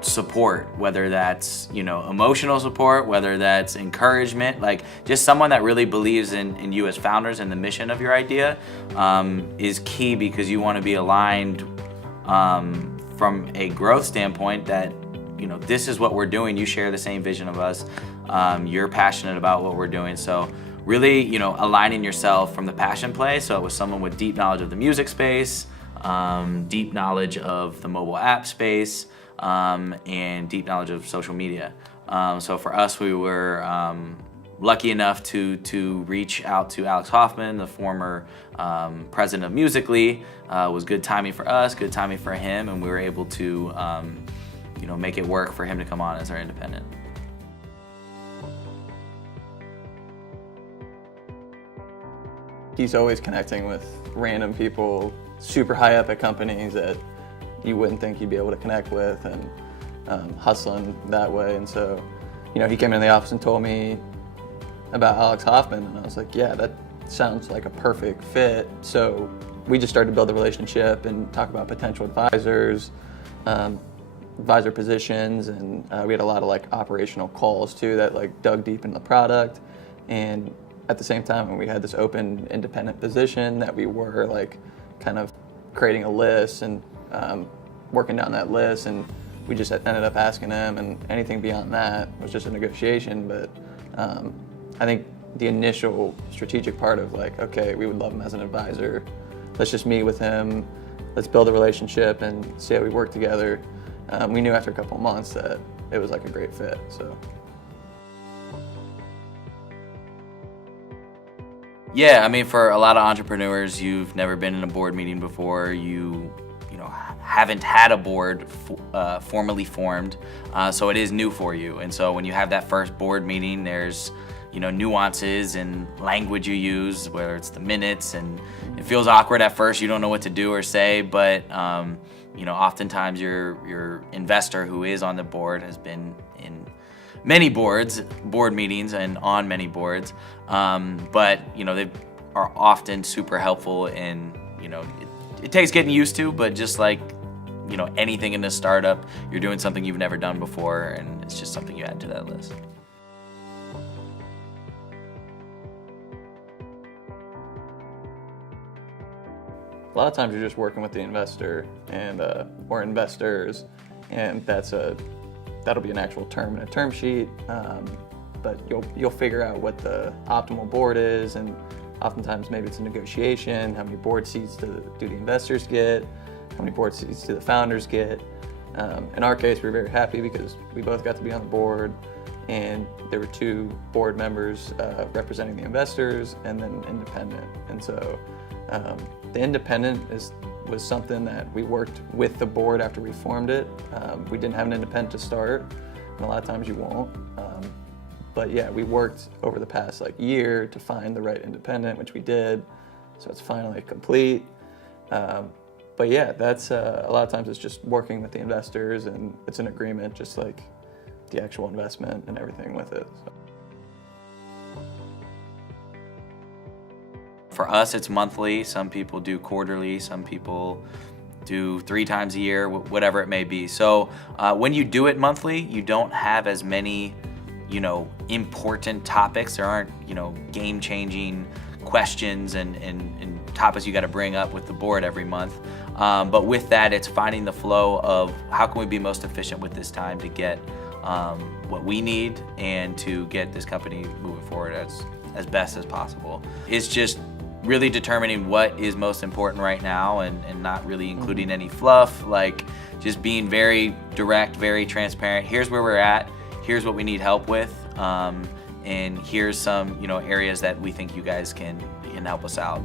support, whether that's, emotional support, whether that's encouragement, like just someone that really believes in you as founders and the mission of your idea is key, because you want to be aligned from a growth standpoint that, this is what we're doing. You share the same vision of us. You're passionate about what we're doing. So really, aligning yourself from the passion place. So it was someone with deep knowledge of the music space, deep knowledge of the mobile app space, and deep knowledge of social media. So for us, we were lucky enough to reach out to Alex Hoffman, the former president of Musical.ly. It was good timing for us, good timing for him, and we were able to make it work for him to come on as our independent. He's always connecting with random people super high up at companies that you wouldn't think you'd be able to connect with, and hustling that way. And so, he came into the office and told me about Alex Hoffman, and I was like, yeah, that sounds like a perfect fit. So we just started to build a relationship and talk about potential advisors, advisor positions, and we had a lot of operational calls too that dug deep into the product. And at the same time, when we had this open independent position, that we were kind of creating a list and working down that list, and we just ended up asking them, and anything beyond that was just a negotiation. But I think the initial strategic part of okay, we would love him as an advisor, let's just meet with him, let's build a relationship and see how we work together. We knew after a couple of months that it was a great fit. So. Yeah, I mean, for a lot of entrepreneurs, you've never been in a board meeting before. You haven't had a board formally formed, so it is new for you. And so when you have that first board meeting, there's nuances and language you use, whether it's the minutes, and it feels awkward at first. You don't know what to do or say, but oftentimes your investor who is on the board has been in many board meetings and on many boards, but they are often super helpful in, it takes getting used to, but just anything in a startup, you're doing something you've never done before, and it's just something you add to that list. A lot of times you're just working with the investor and or investors, and that'll be an actual term in a term sheet, but you'll figure out what the optimal board is, and oftentimes maybe it's a negotiation. How many board seats do the investors get? How many board seats do the founders get? In our case, we were very happy because we both got to be on the board, and there were 2 board members representing the investors, and then independent. And so the independent was something that we worked with the board after we formed it. We didn't have an independent to start, and a lot of times you won't. But yeah, we worked over the past year to find the right independent, which we did. So it's finally complete. But yeah, that's a lot of times it's just working with the investors, and it's an agreement, just like the actual investment and everything with it. So. For us, it's monthly. Some people do quarterly. Some people do 3 times a year, whatever it may be. So when you do it monthly, you don't have as many, important topics. There aren't, game-changing questions and topics you got to bring up with the board every month. But with that, it's finding the flow of how can we be most efficient with this time to get what we need and to get this company moving forward as best as possible. It's just really determining what is most important right now, and not really including any fluff, just being very direct, very transparent. Here's where we're at, here's what we need help with, and here's some areas that we think you guys can help us out.